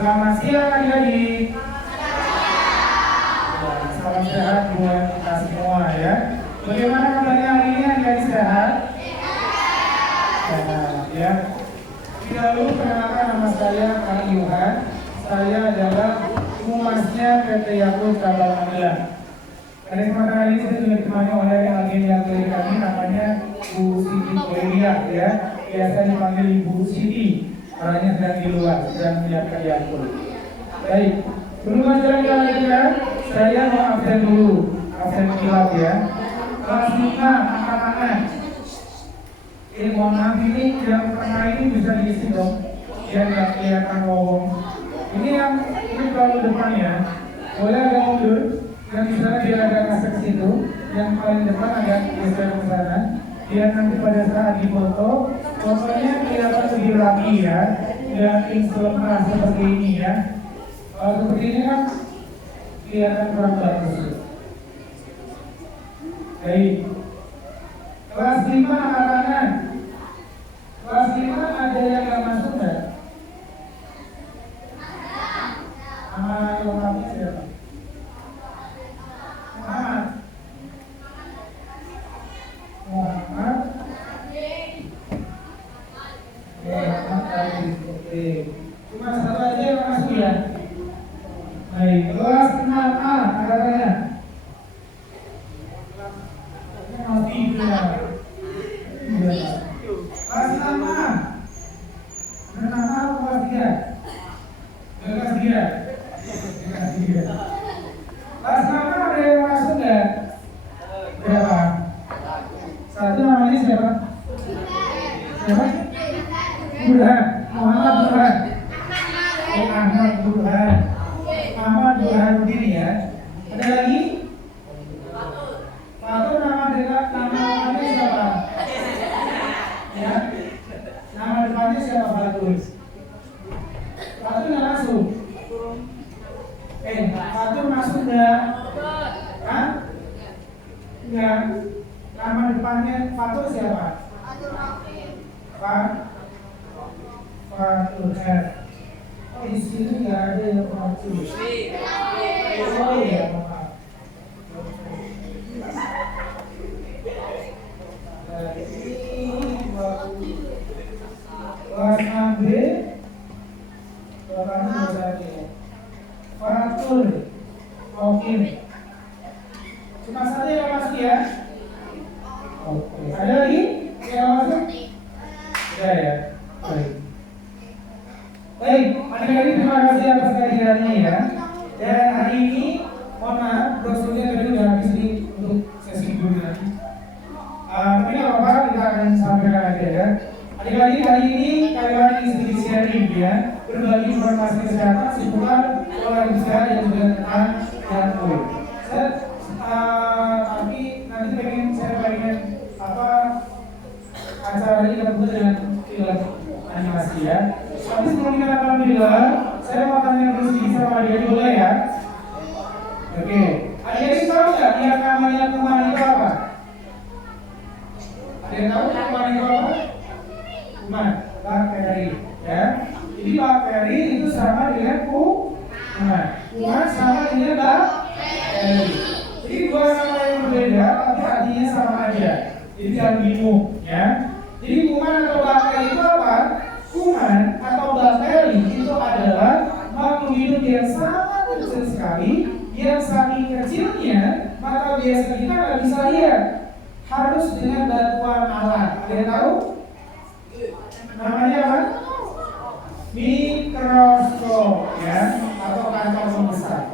Selamat siang adik-adik. Ya, salam sehat buat kita semua ya. Bagaimana kabarnya hari ini adik-adik sehat? Sehat ya. Tidak dahulu perkenalkan nama saya Kang Yuhan. Saya adalah humasnya PT Yakult Cabang Magelang. Pada kesempatan hari ini saya juga ditemani oleh agenda dari kami namanya Bu Siti Koelia ya. Biasa dipanggil Ibu Siti. Orangnya sedang di luar, sedang menyiapkan Yakult. Baik, sebelum lanjut ya, saya mau absen dulu, absen kilap ya. Kelas 5 angkat tangan. Mohon maaf ini yang tengah ini bisa diisi dong, biar nggak kelihatan lowong. Ini kalau depan ya, boleh agak mundur. Yang di sana biar agak masuk ke situ, yang paling depan agak geser ke sana. Biar nanti pada saat difoto, fotonya kelihatan lebih rapi ya, dan instelmentas seperti ini ya. Kalau seperti ini kan kelihatan kurang bagus. Baik. Kelas 5 angkat tangan. Kelas 5 ada yang nggak masuk nggak? Nama lengkapnya siapa? Muhammad. Muhammad. Oke. Cuma satu aja yang masuk ya. Baik. Kelas 6A angkatannya. Masih benar. Kelas 6A. Kelas 3. Kelas 3. Kelas 6A ada yang masuk nggak? Berapa? Satu namanya siapa? Siapa? Burhan. Muhammad Burhan. Ahmad Burhan. Ahmad Burhan begini ya. Ada lagi? Fatur namanya siapa? Ya. Nama depannya siapa Fatur? Fatur nggak masuk. Fatur masuk nggak? Hah? Enggak. Nama depannya Fatur siapa? Fatur. Oh di sini nggak ada yang Fatur. Oh iya, maaf. Kelas 6B Bapaknya berarti ya Fatur. Oke. Cuma satu yang masuk ya. Oke. Ada lagi yang masuk? Ada ya. Baik. Baik, adik-adik terima kasih atas kehadirannya ya. Dan hari ini mohon maaf brosurnya tadi udah habis untuk sesi guru nanti. Tapi nggak apa-apa, kita akan sampaikan aja ya. Adik-adik hari ini kalian ingin sedikit sharing ya, berbagi informasi kesehatan seputar olahraga sehat dan juga tentang Yakult. Tapi nanti saya pengen acara ini kita buat dengan film animasi ya. Tapi sebelum kita nonton film, saya mau tanya dulu sedikit sama adik-adik boleh ya? Oke, adik-adik tahu nggak yang namanya kuman itu apa? Ada yang tahu kuman itu apa? Kuman, bakteri ya. Jadi bakteri itu sama dengan kuman. Kuman sama dengan bakteri. Jadi dua nama yang berbeda tapi artinya sama aja. Jadi jangan bingung ya. Jadi kuman atau bakteri itu apa? Kuman atau bakteri itu adalah makhluk hidup yang sangat kecil sekali, yang saking kecilnya maka biasa kita nggak bisa lihat, harus dengan bantuan alat. Ada tahu? Namanya apa? Mikroskop ya, atau kaca pembesar.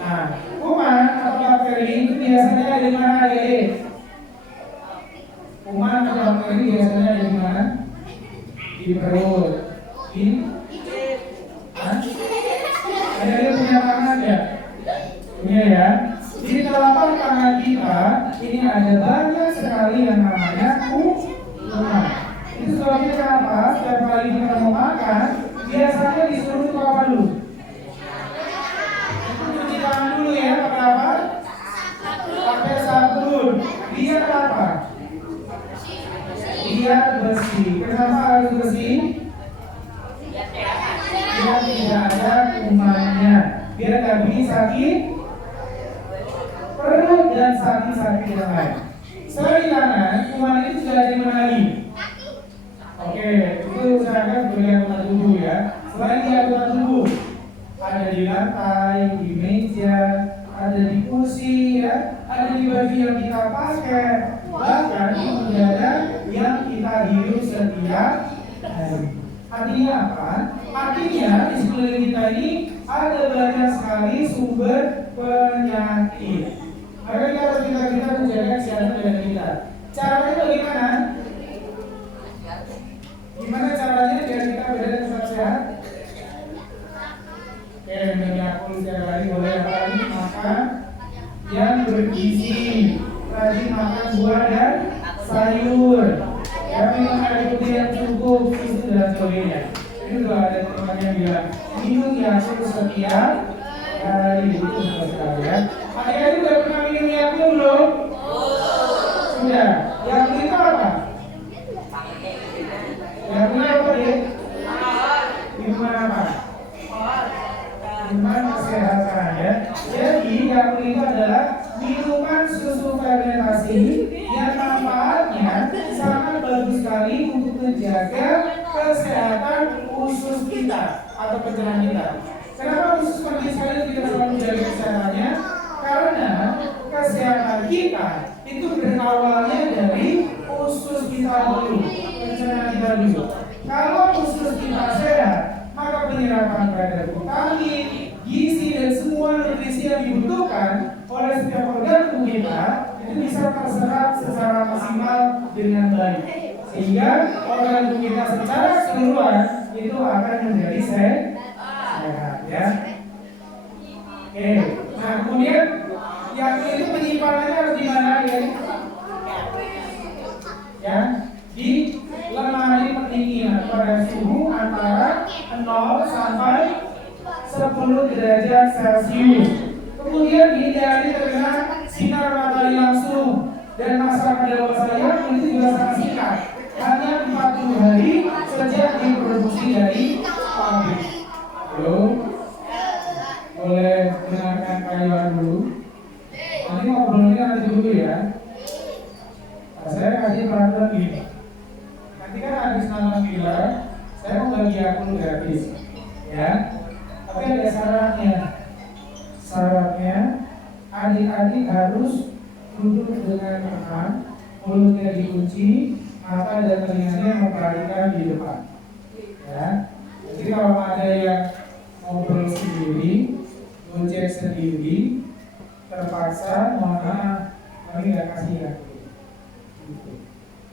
Nah, kuman atau bakteri itu biasanya ada di mana adik-adik? Kuman atau bakteri biasanya ada di mana? Di perut. Ada yang punya tangan ya? Punya ya? Di telapak tangan kita ini ada banyak sekali yang namanya kuman. Itu sebabnya kenapa setiap kali kita mau makan biasanya disuruh untuk apa dulu? Cuci tangan dulu ya, pakai apa? Pakai sabun. Biar apa? Biar bersih. Kenapa harus bersih? Biar tidak ada sakit perut dan sakit-sakit yang lain. Selain kanan, kuman itu sudah ada di mana lagi? Oke, itu usahakan bagian anggota tubuh ya. Selain di anggota tubuh, ada di lantai, di meja, ada di kursi ya, ada di baju yang kita pakai, bahkan di udara yang kita hirup setiap hari. Artinya apa? Artinya di sekeliling kita ini ada banyak sekali sumber penyakit. Maka kita harus kita menjaga kesehatan badan kita. Caranya bagaimana? Gimana caranya biar kita badan tetap sehat? Oke, bagi aku sekali lagi boleh apa lagi? Makan yang bergizi, rajin makan buah dan sayur, ya minum air putih yang cukup, susu dan sebagainya. Ini juga ada teman yang bilang minum Yakult setiap hari, itu betul sekali ya. Adik-adik udah pernah minum Yakult belum? Sudah. Yakult itu apa? Yakult apa deh? Minuman apa? Minuman kesehatan ya. Jadi Yakult itu adalah minuman susu fermentasi yang manfaatnya sangat bagus sekali untuk menjaga kesehatan usus kita atau pencernaan kita. Kenapa usus penting sekali kita selalu menjaga kesehatannya? Karena kesehatan kita itu berawalnya dari usus kita dulu, pencernaan kita dulu. Kalau usus kita sehat, maka penyerapan terhadap vitamin, gizi dan semua nutrisi yang dibutuhkan oleh setiap organ tubuh kita itu bisa terserap secara maksimal dengan baik, sehingga organ tubuh kita secara keseluruhan itu akan menjadi sehat ya. Oke, nah kemudian yang itu penyimpanannya harus di mana ya? Di lemari pendingin pada suhu antara 0 sampai 10 derajat Celcius. Kemudian dihindari terkena sinar matahari langsung, dan masa kedewasaannya itu juga sangat singkat, hanya 40 hari sejak diproduksi dari pabrik. Halo, boleh dengarkan kayuan dulu. Nanti ngobrolnya nanti dulu ya. Nah, saya kasih peraturan gini. Nanti kan habis nonton film, saya mau bagi akun gratis, ya. Tapi ada syaratnya. Syaratnya adik-adik harus duduk dengan tenang, mulutnya dikunci, mata dan telinganya memperhatikan di depan. Ya. Jadi kalau ada yang ngobrol sendiri, gojek sendiri, terpaksa mohon maaf, kami nggak kasih ya. Gitu.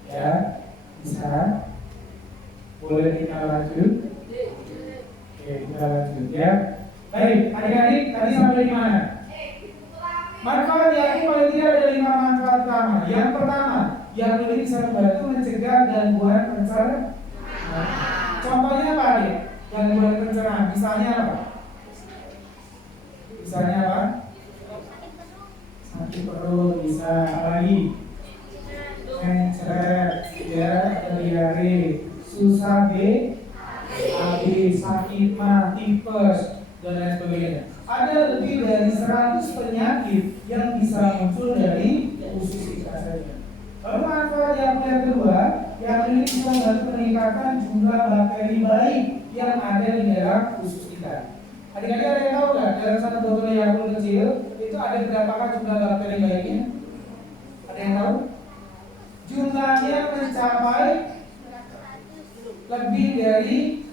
Ya, bisa. Boleh kita lanjut. Oke, kita lanjut ya. Baik, adik-adik tadi sampai di mana? Manfaat yakni paling tidak ada 5 manfaat utama. Yang pertama, yang ini bisa membantu mencegah gangguan pencernaan. Contohnya apa adik? Gangguan pencernaan, misalnya apa? Misalnya apa? Sakit perut, bisa apa lagi? Mencret, ya, diare, susah habis, sakit mah, tipes, dan lain sebagainya. Ada lebih dari 100 penyakit yang bisa muncul dari usus kita saja. Lalu manfaat yang kedua, yang ini bisa membantu meningkatkan jumlah bakteri baik yang ada di dalam usus kita. Adik-adik ada yang tahu nggak? Dalam satu botol Yakult kecil itu ada berapakah jumlah bakteri baiknya? Ada yang tahu? Jumlahnya mencapai lebih dari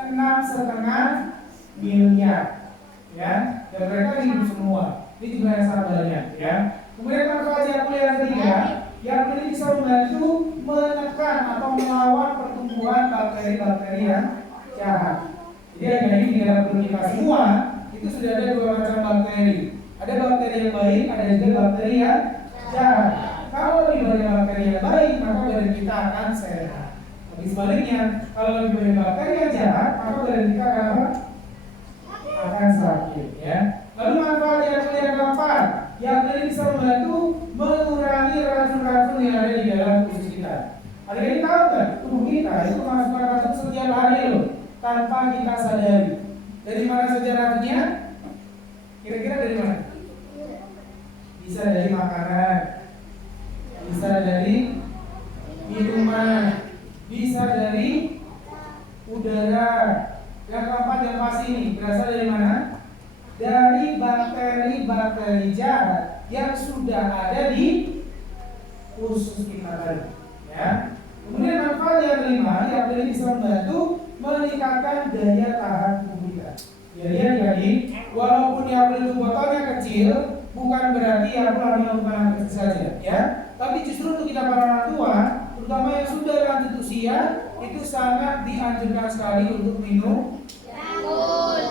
6,5 miliar, ya. Dan mereka hidup semua. Ini jumlah yang sangat banyak, ya. Kemudian manfaat yang ketiga, yang ini bisa membantu menekan atau melawan pertumbuhan bakteri-bakteri yang jahat. Jadi ini di dalam tubuh kita semua itu sudah ada 2 macam bakteri. Ada bakteri yang baik, ada juga bakteri yang jahat. Kalau lebih banyak bakteri yang baik, maka badan kita akan sehat. Tapi sebaliknya, kalau lebih banyak bakteri yang jahat, maka badan kita akan sakit, ya. Lalu manfaat yang keempat, yang ini bisa membantu mengurangi racun-racun yang ada di dalam tubuh kita. Ada yang tahu kan? Tubuh kita itu masuk racun setiap hari loh, tanpa kita sadari. Dari mana saja racunnya? Kira-kira makanan, bisa dari minuman, bisa dari udara. Yang keempat yang pasti ini berasal dari mana? Dari bakteri-bakteri jahat yang sudah ada di usus kita tadi, ya. Kemudian manfaat yang kelima, yang tadi bisa membantu meningkatkan daya tahan tubuh kita. Jadi walaupun apel itu botolnya kecil, bukan berarti apel hanya untuk anak kecil saja, ya. Tapi justru untuk kita para orang tua, terutama yang sudah lanjut usia, itu sangat dianjurkan sekali untuk minum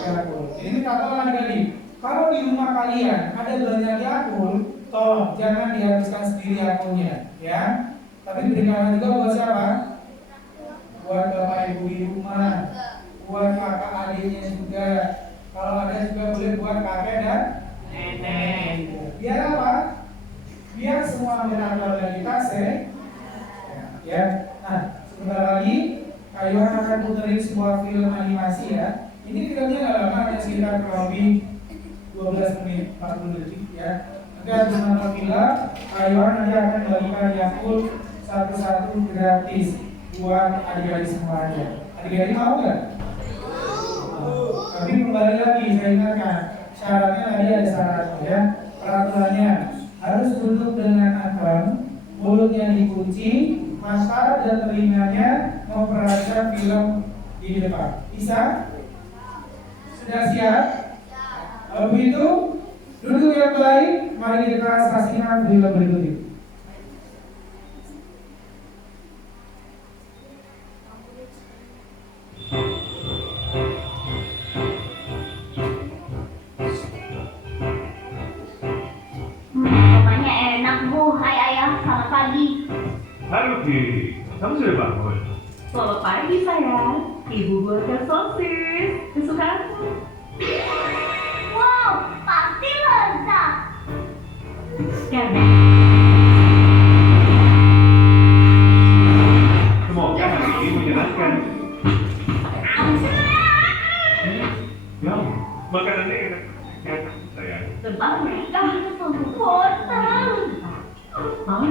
Yakult. Jadi kata orang tadi, kalau di rumah kalian ada banyak Yakult, tolong jangan dihabiskan sendiri Yakultnya, ya. Tapi berikan juga buat siapa? Buat bapak ibu di rumah, buat kakak adiknya juga. Kalau ada juga boleh buat kakek dan nenek. Biar apa? Biar semua anggota keluarga kita sehat. Ya. Nah, sebentar lagi Ayuhan akan puterin sebuah film animasi, ya. Ini filmnya nggak lama, hanya sekitar kurang lebih 12 menit, 40 detik, ya. Nanti ada nonton film, Ayuhan nanti akan membagikan Yakult satu-satu gratis buat adik-adik semuanya. Adik-adik mau nggak? Tapi kembali lagi saya ingatkan, syaratnya tadi ada syaratnya, ya. Peraturannya harus duduk dengan abang, mulutnya dikunci, mata dan telinganya memperhatikan film di depan. Bisa? Sudah siap? Kalau begitu, duduk yang baik. Mari kita saksikan film berikut ini. Rumahnya enak, Bu. Hai Ayah, selamat pagi. Halo Ki, kamu sudah bangun? Selamat pagi sayang. Ibu buatkan sosis kesukaanmu. Wow, pasti lezat. Karena Semoga hari ini menyenangkan. Ya, makanannya enak. Ya, sayang. tempat mereka bosan. Hah?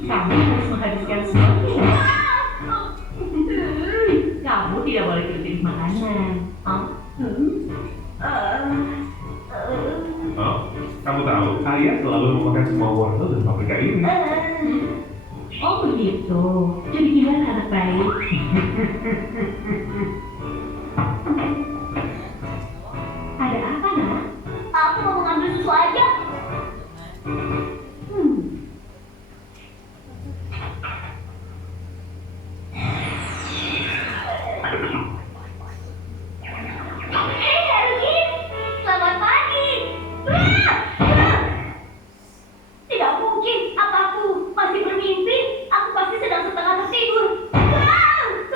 Kamu harus menghabiskan semuanya. Kamu tidak boleh berhenti makanan. Oh, kamu tahu, ayah selalu memakan semua wortel dan paprika ini. Oh begitu. Jadi gimana anak baik? Ada apa nak? Aku mau mengambil susu aja. Hei Haruki, selamat pagi. Tidak mungkin, apa aku masih bermimpi? Aku pasti sedang setengah tertidur.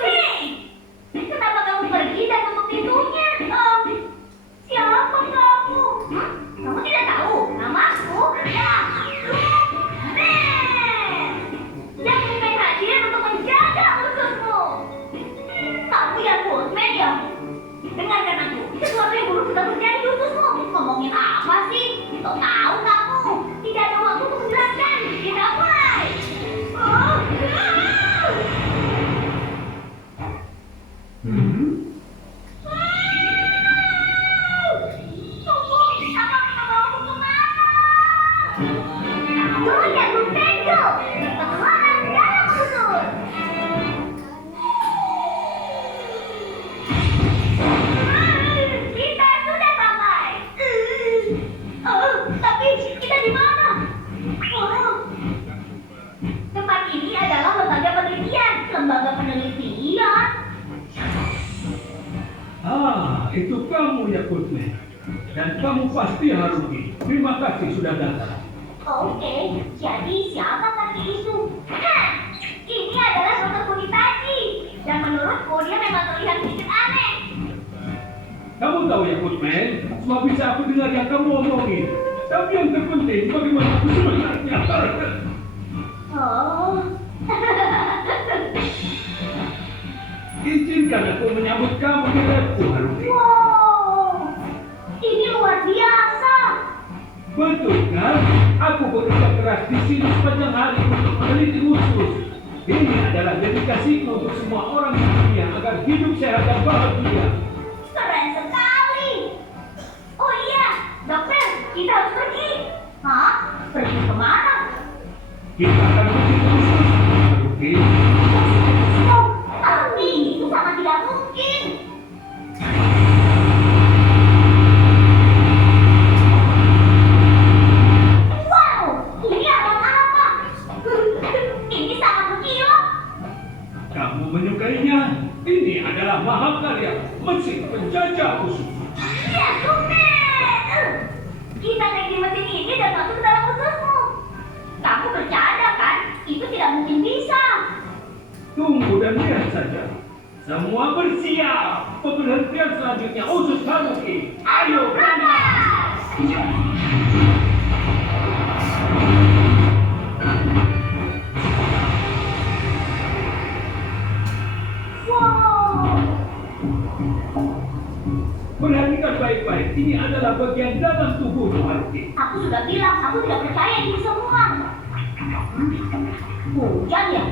Hei, kenapa kamu pergi dan tutup pintunya? Siapa kamu? Kamu tidak tahu namaku? Ya, yang mungkin hadir untuk menjaga ususmu. Kamu yang Bootman ya? Dengarkan aku, sesuatu yang buruk sudah terjadi di ususmu. Ngomongin apa sih? Kau tahu kamu? Tidak ada waktu untuk menjelaskan. Kita mulai. Kita sudah sampai. Tapi kita di mana? Tempat ini adalah lembaga penelitian. Lembaga penelitian? Itu kamu ya Putri. Dan kamu pasti Haruki. Terima kasih sudah datang. Oke, jadi siapa kaki itu? Ini adalah dokter Kunitachi. Dan menurutku dia memang terlihat sedikit aneh. Kamu tahu ya Putri, semua bisa aku dengar yang kamu omongin. Tapi yang terpenting bagaimana aku sebenarnya. Oh. Izinkan aku menyambut kamu di labku Haruki. Wow, ini luar biasa. Betul kan? Aku bekerja keras di sini sepanjang hari untuk meneliti usus. Ini adalah dedikasiku untuk semua orang di dunia agar hidup sehat dan bahagia. Keren sekali. Oh iya, dokter, kita harus pergi. Hah? Pergi kemana? Kita akan pergi ke usus. Oke? Oh, tapi itu sangat tidak mungkin. Wow, ini alat apa? Ini sangat berkilau. Kamu menyukainya? Ini adalah mahakarya mesin penjajah usus. Ya, Tumen. Kita naik di mesin ini dan masuk ke dalam ususmu. Kamu bercanda kan? Itu tidak mungkin bisa. Tunggu dan lihat saja. Semua bersiap. Pemberhentian selanjutnya usus Haruki. Ayo berangkat. Wow. Perhatikan baik-baik. Ini adalah bagian dalam tubuhmu, Haruki. Aku sudah bilang, aku tidak percaya ini semua. Hujan ya?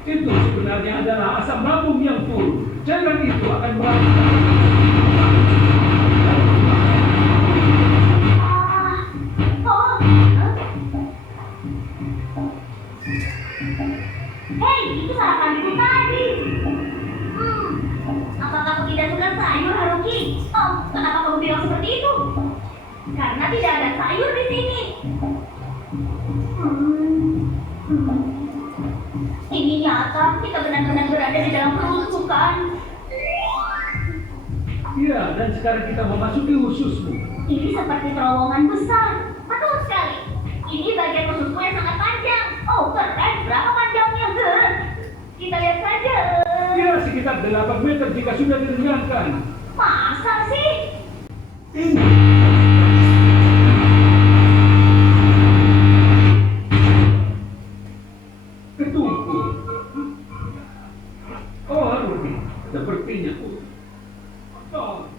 Itu sebenarnya adalah asam lambung yang turun. Cairan itu akan melakukan Oh. Hei, itu sarapanku tadi. Apakah kamu tidak suka sayur, Haruki? Oh, kenapa kamu bilang seperti itu? Karena tidak ada sayur di sini. Ini nyata, kita benar-benar berada di dalam perutku kan? Iya, dan sekarang kita memasuki ususmu. Ini seperti terowongan besar. Betul sekali. Ini bagian ususku yang sangat panjang. Oh, keren. Berapa panjangnya? Kita lihat saja. Ya, sekitar 8 meter jika sudah direnyangkan. Masa sih? Ini. Ketunggu. Oh, Haruki. Sepertinya. Oh.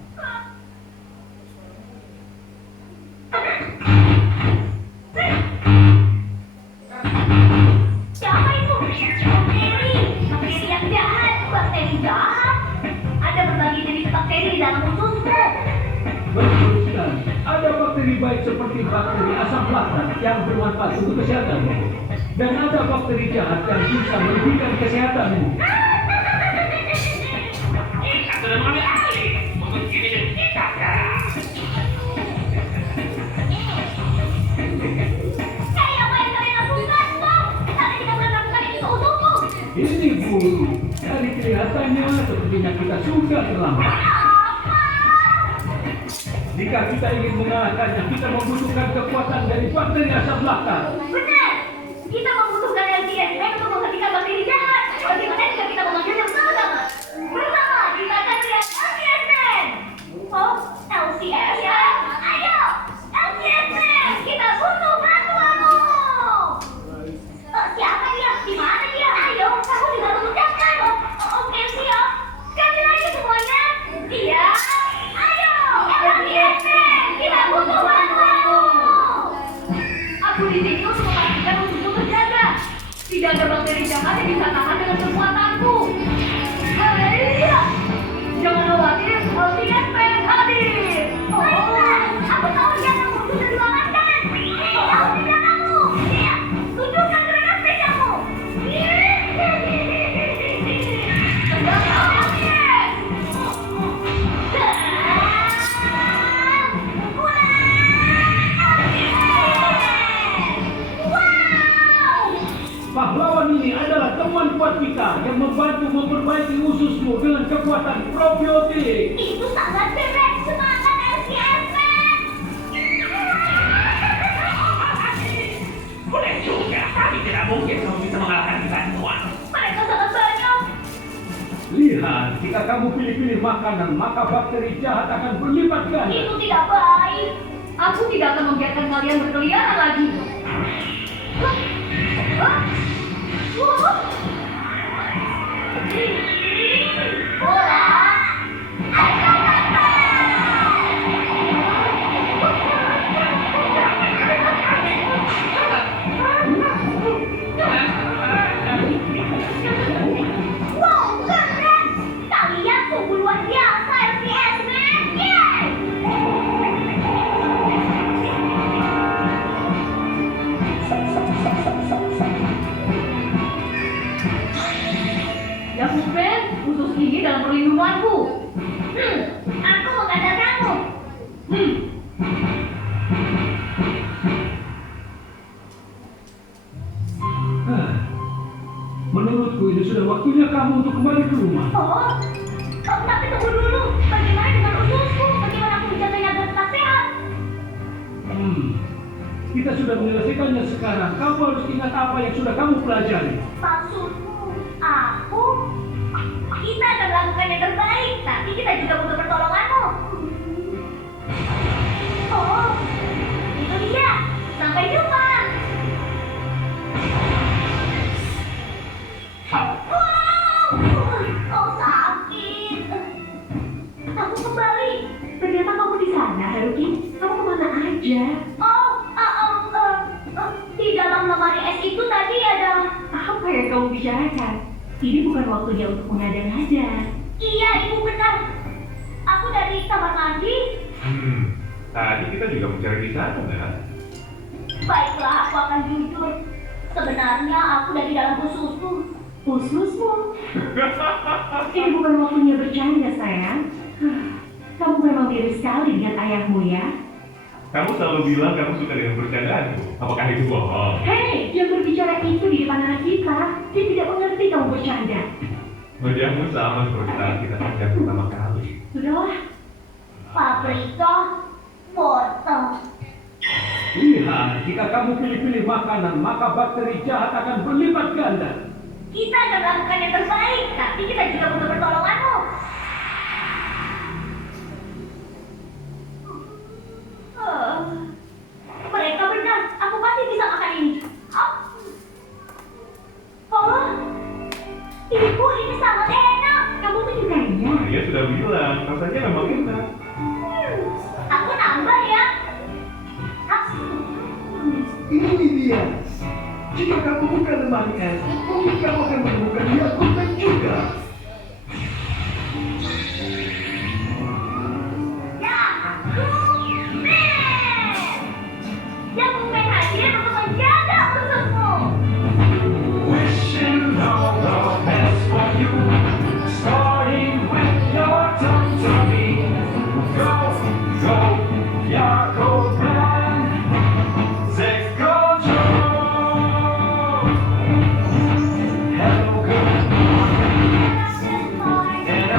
Siapa itu? Bakteri. Bakteri yang jahat. Bakteri jahat. Ada berbagai jenis bakteri di dalam ususmu. Betul sekali. Ada bakteri baik seperti bakteri asam laktat yang bermanfaat untuk kesehatanmu. Dan ada bakteri jahat yang bisa merugikan kesehatanmu. Kita sudah mengambil alih. Untuk ini dan kita sekarang. Hei, apa yang kalian lakukan? Stop! Tadi kita sudah melakukan ini ke ususmu. Ini guru. Dari kelihatannya sepertinya kita sudah terlambat. Jika kita ingin mengalahkannya, kita membutuhkan kekuatan dari bakteri asam laktat. Benar. Kita membutuhkan LCSN untuk menghentikan bakteri jahat. Bagaimana jika kita memanggilnya bersama-sama? Bersama, kita akan lihat LCSN. Oh, LCSN? Ayo, LCSN. Kita butuh bantuanmu. Siapa dia? Di mana dia? Ayo, kamu juga harus ucapkan. Oke, siap. Sekali lagi semuanya. Dia. Ayo, LCSN. Kita butuh bantuanmu. Aku di sini untuk memastikan ususmu terjaga. Tidak ada bakteri jahat yang bisa tahan dengan kekuatanku. Haleluya! Jangan khawatir, LCSN hadir. Oh, aku tahu dia akan muncul dari ruangan. Tahu tidak kamu? Iya, tunjukkan gerakan spesialmu. Pahlawan ini adalah teman kuat kita yang membantu memperbaiki ususmu dengan kekuatan probiotik. Itu sangat keren. Semangat LCSN. Boleh juga, tapi tidak mungkin kamu bisa mengalahkan kita semua. Mereka sangat banyak. Lihat, jika kamu pilih-pilih makanan, maka bakteri jahat akan berlipat ganda. Itu tidak baik. Aku tidak akan membiarkan kalian berkeliaran lagi. Bola. Ini sudah waktunya kamu untuk kembali ke rumah. Oh, tapi tunggu dulu. Bagaimana dengan ususku? Bagaimana aku menjaganya agar tetap sehat? Kita sudah menyelesaikannya sekarang. Kamu harus ingat apa yang sudah kamu pelajari. Maksudmu, aku? Kita akan melakukan yang terbaik, tapi kita juga butuh pertolonganmu. Oh, itu dia. Sampai jumpa. Oh, sakit. Aku kembali. Ternyata kamu di sana, Haruki. Kamu kemana aja? Di dalam lemari es itu tadi ada... Apa yang kamu bicarakan? Ini bukan waktunya untuk mengada-ngada. Iya, ibu benar. Aku dari kamar mandi. Tadi kita juga mencari di sana, kan? Baiklah, aku akan jujur. Sebenarnya aku dari dalam ususku. Ususmu? Ini bukan waktunya bercanda, sayang. Kamu memang mirip sekali dengan ayahmu, ya? Kamu selalu bilang kamu suka dengan bercandaanku. Apakah itu bohong? Hei, jangan berbicara itu di depan anak kita. Dia tidak mengerti kamu bercanda. Wajahmu sama seperti saat kita pacar pertama kali. Sudahlah. Paprika, wortel. Lihat, jika kamu pilih-pilih makanan, maka bakteri jahat akan berlipat ganda. Kita akan melakukan yang terbaik, tapi kita juga butuh pertolonganmu. Mereka benar, aku pasti bisa makan ini. Ibu, ini sangat enak. Kamu menyukainya? Dia sudah bilang, rasanya memang enak. Aku nambah ya. Ini dia. Jika kamu bukan lemari es, mungkin kamu akan menemukan Yakult juga. Yang mungkin hadir untuk menjaga ususmu. Wishing all the best for you, starting with your tummy. Go, go, Yakult man. Zekojo. Hello, good morning. And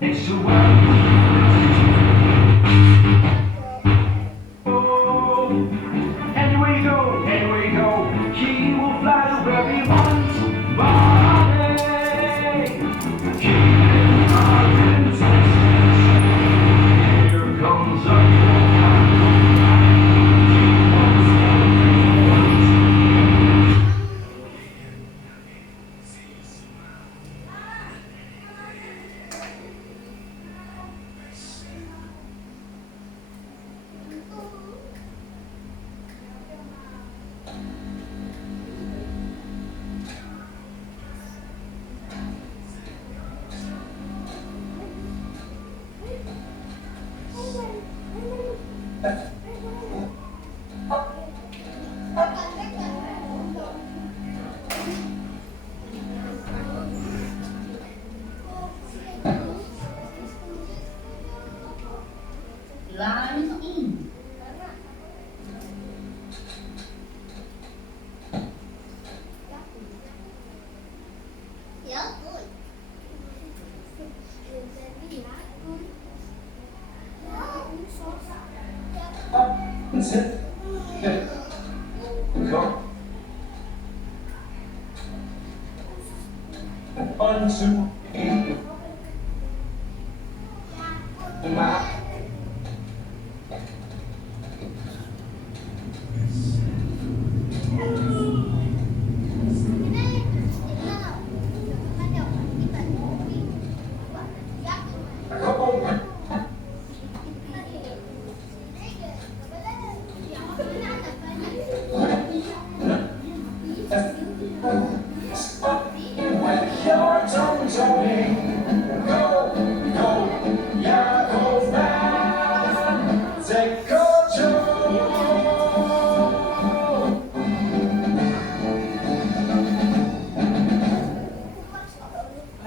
next to one. Oh, anywhere you go, he will fly to where he wants. Body, keep our intentions. Here comes a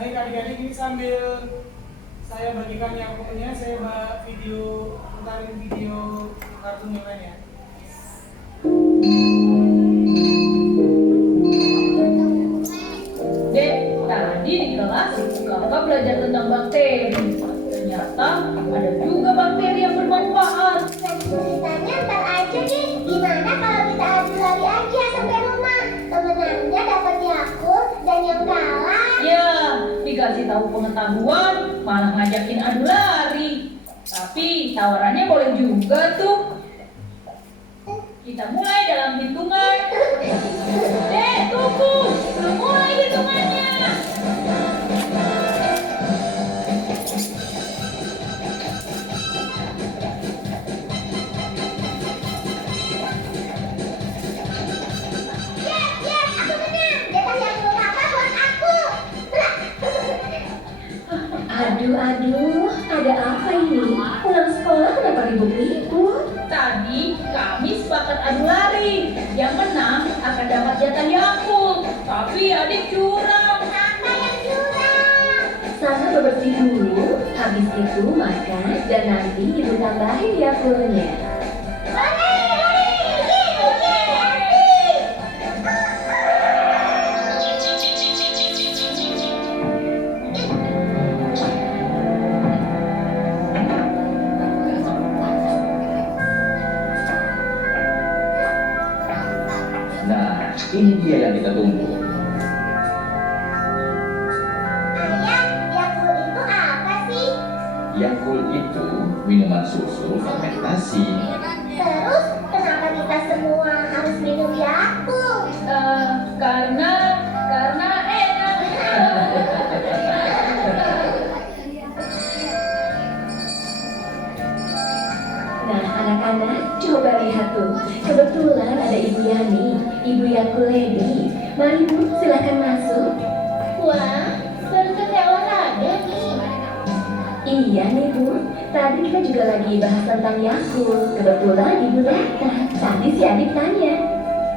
Baik adik-adik, ini sambil saya saya bagikan yang punya, saya putarin video kartun yang lain ya. Dek, tadi di kelas kakak belajar tentang bakteri. Ternyata ada juga bakteri yang bermanfaat. Ceritanya ntar aja deh. Gimana kalau kita adu lari aja sampai rumah? Kemenangnya dapat Yakult dan yang kalah. Ya, dikasih tahu pengetahuan, malah ngajakin adu lari. Tapi tawarannya boleh juga tuh. Kita mulai dalam hitungan. Dek, tunggu. Belum mulai hitungannya. Aku menang. Jatah Yakult papa buat aku. Aduh, ada apa ini? Pulang sekolah kenapa ribut-ribut? Tadi kami sepakat adu lari. Yang menang akan dapat jatah Yakult. Tapi adik curang. Apa yang curang? Sana bebersih dulu, habis itu makan, dan nanti ibu tambahin Yakultnya. Nah, ini dia yang kita tunggu. Ayah, Yakult itu apa sih? Yakult itu minuman susu fermentasi. Terus kenapa kita semua harus minum Yakult? Karena enak. Nah, anak-anak, coba lihat tuh. Kebetulan ada Ibu Yani, Ibu Yakult Lady. Mari Bu, silakan masuk. Wah, baru selesai olahraga nih. Iya nih Bu, tadi kita juga lagi bahas tentang Yakult. Kebetulan Ibu datang. Tadi si adik tanya,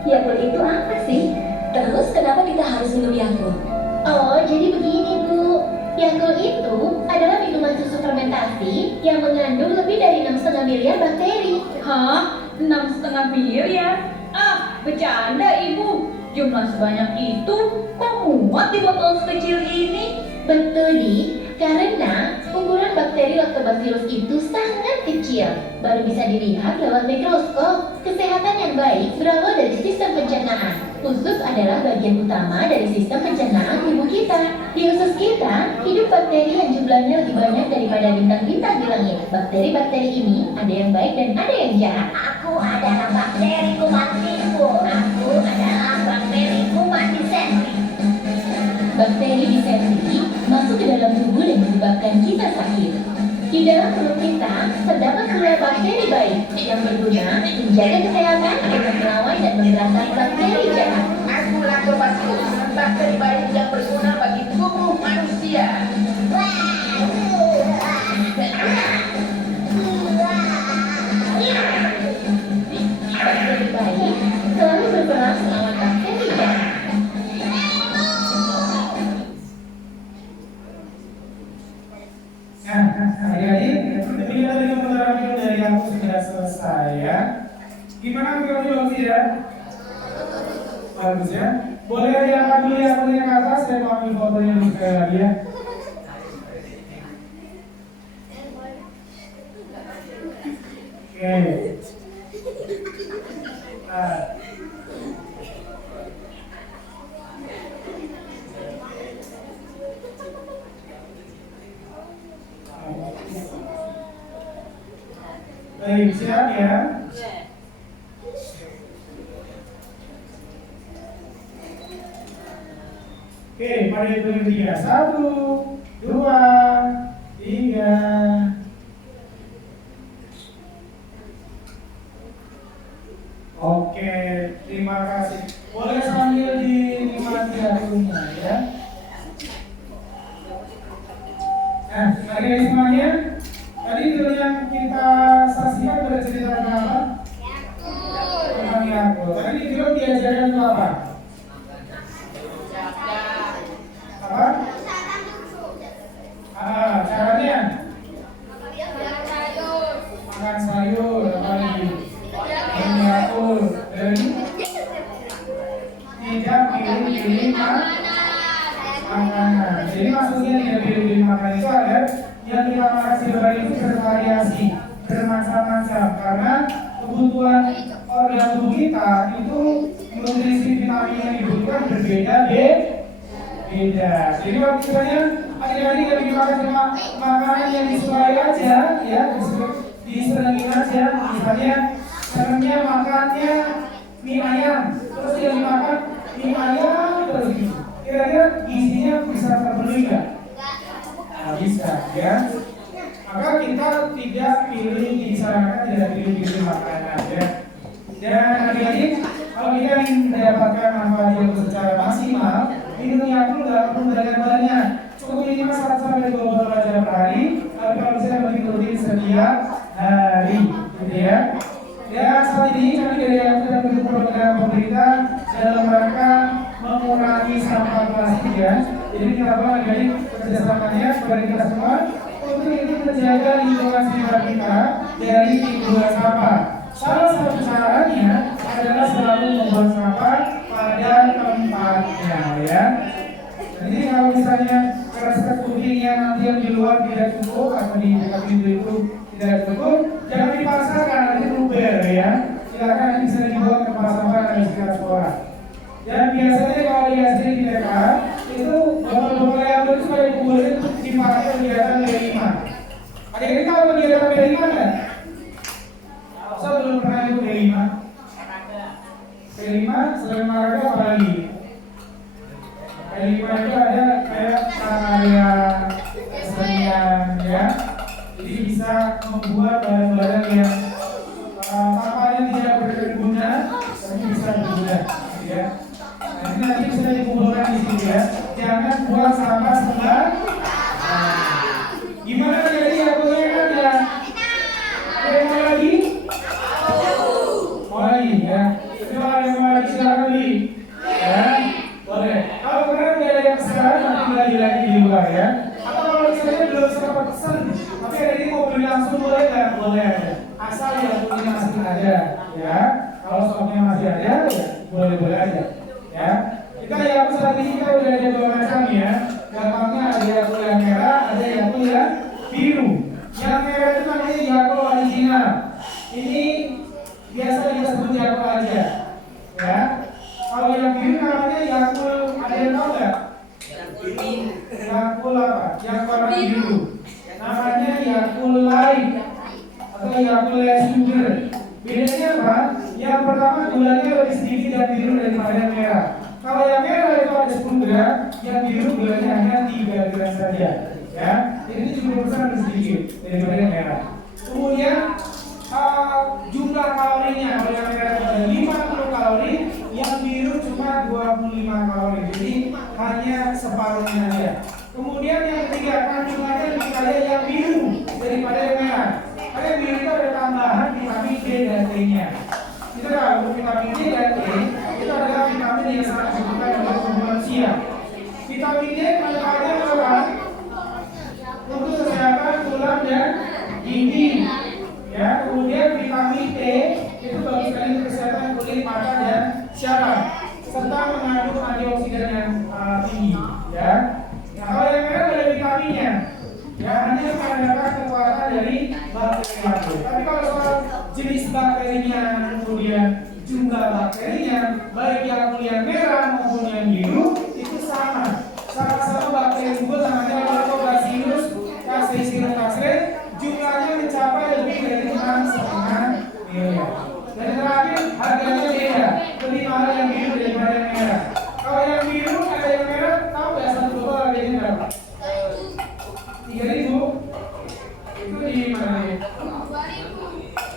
Yakult itu apa sih? Terus kenapa kita harus minum Yakult? Oh, jadi begini Bu. Yakult itu adalah minuman susu fermentasi yang mengandung lebih dari 6,5 miliar bakteri. Hah? 6,5 miliar? Ah, bercanda ibu. Jumlah sebanyak itu kok muat di botol sekecil ini? Betul nih, karena ukuran bakteri Lactobacillus itu sangat kecil, baru bisa dilihat lewat mikroskop. Kesehatan yang baik berawal dari sistem pencernaan. Usus adalah bagian utama dari sistem pencernaan tubuh kita. Di usus kita, hidup bakteri yang jumlahnya lebih banyak daripada bintang-bintang di langit. Bakteri-bakteri ini ada yang baik dan ada yang jahat. Aku adalah bakteri kuman timun. Aku adalah bakteri kuman disentri. Bakteri disentri masuk ke dalam tubuh dan menyebabkan kita sakit. Di dalam perut kita terdapat pula bakteri baik yang berguna menjaga kesehatan dengan melawan dan memberantas bakteri jahat. Aku Lactobacillus, bakteri baik yang berguna bagi tubuh manusia. Bakteri baik selalu berperang melawan bakteri jahat. Adik-adik, ketika tadi putaran film dari aku sudah selesai ya. Gimana filmnya bagus ya? Bagus ya. Boleh diangkat dulu ya ke atas, saya mau ambil fotonya dulu sekali lagi ya. Oke. Nah. Baik, siap ya. Oke, pada hitungan 3. 1, 2, 3. Oke, terima kasih. Boleh sambil dinikmati lagunya ya. Nah, adik-adik semuanya, tadi film yang kita saksikan bercerita tentang apa? Tentang Yakult. Tadi di film diajarkan itu apa? Apa? Caranya? makanan. Jadi maksudnya tidak pilih makanan itu ada yang kita makan setiap hari itu bervariasi, bermacam-macam karena kebutuhan organ tubuh kita itu nutrisi vitamin yang dibutuhkan berbeda. Jadi waktu misalnya adik-adik yang dimakan cuma makanan yang disukai aja, ya disenengin aja, misalnya senengnya makannya mie ayam, terus dia dimakan mie ayam terus gitu. Kira-kira gizinya bisa terpenuhi nggak? Nah, bisa, ya. Maka kita tidak pilih, disarankan tidak pilih makanan, ya. Dan adik-adik, kalau kita ingin mendapatkan manfaat yang secara maksimal, minum Yakult nggak perlu banyak-banyak, cukup minimal 1 sampai 2 botol aja per hari. Tapi kalau bisa lebih rutin setiap hari, gitu ya. Ya, saat ini kami dari Yakult sedang mendukung program pemerintah dalam rangka mengurangi sampah plastik, ya. Jadi kita mohon adik-adik kerjasamanya kepada kita semua untuk itu menjaga lingkungan sekitar kita dari timbulan sampah. Salah satu caranya adalah selalu membuang sampah pada tempatnya, ya. Jadi kalau misalnya resep cookingnya nanti yang di luar tidak cukup atau di dekat pintu itu tidak cukup, jangan dipaksakan, nanti luber, ya. Silakan nanti bisa dibuang ke tempat sampah yang ada di sekitar sekolah. Dan biasanya kalau di SD di TK itu botol-botol yang itu sudah dikumpulin dipakai kegiatan B5. Adik-adik tahu kegiatan B5 nggak? Saya belum pernah ikut B5. B5 selain olahraga apa lagi? B5 itu ada kayak area kesenian, ya. Jadi bisa membuat barang-barang yang tampaknya tidak berguna, tapi bisa berguna, ya. Nanti bisa dikumpulkan di sini, ya. Jangan buang sampah sembarangan. Gimana jadi Yakultnya kan ya? Ada yang mau lagi? Mau lagi, ya. Coba yang mau lagi silakan beli, ya. Boleh. Kalau kalian tidak ada yang pesan, nanti lagi di luar, ya. Atau kalau misalnya belum sempat pesan, tapi hari ini mau beli langsung boleh nggak? Boleh aja. Asal Yakultnya masih ada, ya. Kalau stoknya masih ada, ya boleh-boleh aja. Ya, kita Yakult saat ini kita udah ada 2 macam, ya. Gampangnya ada Yakult yang merah, ada Yakult yang biru. Yang merah itu namanya Yakult original. Ini biasa kita sebut Yakult aja, ya. Kalau yang biru namanya Yakult, ada yang tahu nggak? Yakult apa? Yang warna biru. Namanya Yakult Light atau Yakult Less Sugar. Bedanya apa? Yang pertama gulanya lebih sedikit yang biru daripada yang merah. Kalau yang merah itu ada 10 gram, yang biru gulanya hanya 3 gram saja, ya. Jadi 70% lebih sedikit daripada yang merah. Kemudian jumlah kalorinya, kalau yang merah itu ada 50 kalori, yang biru cuma 25 kalori. Jadi hanya separuhnya saja. Kemudian yang ketiga, kandungannya lebih kaya yang biru daripada yang merah. Karena biru itu ada tambahan vitamin D dan E-nya. Kita tahu vitamin D dan E itu adalah vitamin yang sangat dibutuhkan oleh tubuh manusia. Vitamin D manfaatnya apa? Untuk kesehatan tulang dan gigi. Ya, kemudian vitamin E itu bagus sekali untuk kesehatan kulit, mata dan syaraf, serta mengandung antioksidan yang tinggi. Ya. Nah, kalau yang merah ada vitaminnya. Ya, hanya menandakan kekuatan dari bakteri Yakult. Tapi kalau soal jenis bakterinya, kemudian jumlah bakterinya, baik Yakult yang merah maupun yang biru itu sama. Sama-sama bakteri tersebut namanya Lactobacillus casei, jumlahnya mencapai lebih dari 6,5 miliar. Dan terakhir harganya beda, lebih mahal yang biru daripada yang merah. Kalau yang biru ada yang merah, tahu nggak satu botol harganya berapa? 3.000. Itu di mana ya?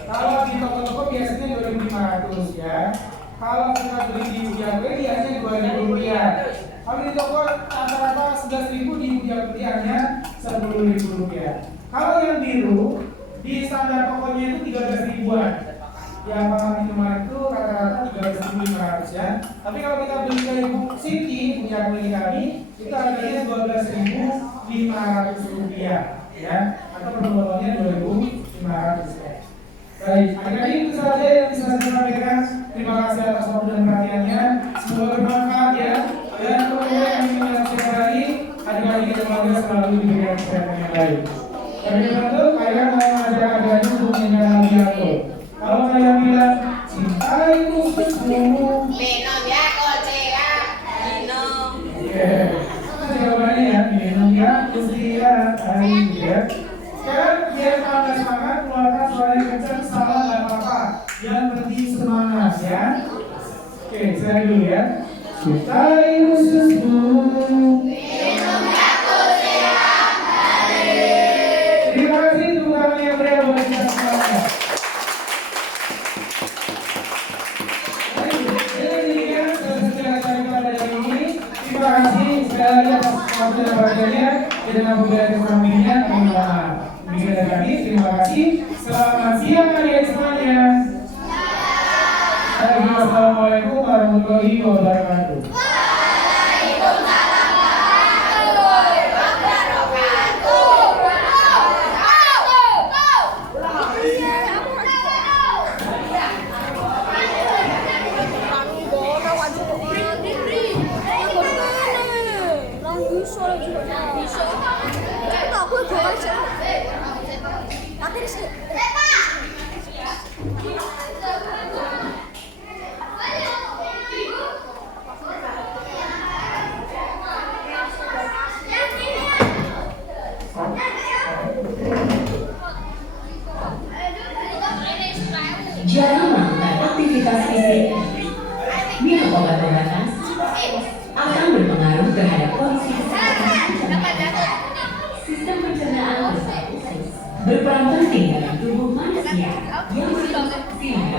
Kalau di toko-toko biasanya 2.500, ya. Kalau kita beli di Yakult biasanya 2.000 rupiah. Kalau di toko rata-rata 11.000, di Yakult hanya 10.000 rupiah. Kalau yang biru di standar tokonya itu 13 ribuan. Yang kemarin itu rata-rata 13.500, ya. Tapi kalau kita beli dari Ibu Siti, punya beli kami, itu harganya 12.500 rupiah, ya. Atau per botolnya 2.500, ya. Baik, adik-adik itu saja yang bisa saya sampaikan. Terima kasih atas waktu dan perhatiannya. Semoga bermanfaat, ya. Dan kemudian kami menyaksikan hari keluarga selalu diberikan kesehatan yang baik. Sebagai penutup, ayah mau mengajak adik-adik untuk menyanyikan lagu Yakult. Kalau kalian bilang, cintai khususmu. Minum ya, Korea. Minum. Oke, itu jawabannya ya, minum ya, usia, air ya. Sekarang biar tambah semangat, keluarkan suara yang kencang, salah nggak apa-apa. Yang penting semangat ya. Oke, saya dulu ya. Cintai khususmu. Terima kasih tepuk tangan yang meriah buat kita semuanya. Baik, dengan demikian selesai acara kita pada hari ini. Terima kasih sekali lagi atas waktu dan perhatiannya. Kita ngabuburit kesampingnya, teman-teman. Demikian dari kami, terima kasih. Selamat siang adik-adik semuanya. Assalamualaikum warahmatullahi wabarakatuh. Jarang melakukan aktivitas fisik. Minum obat-obatan akan berpengaruh terhadap kondisi kesehatan. Sistem pencernaan berperan penting dalam tubuh manusia yang berfungsi dengan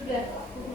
Sudah.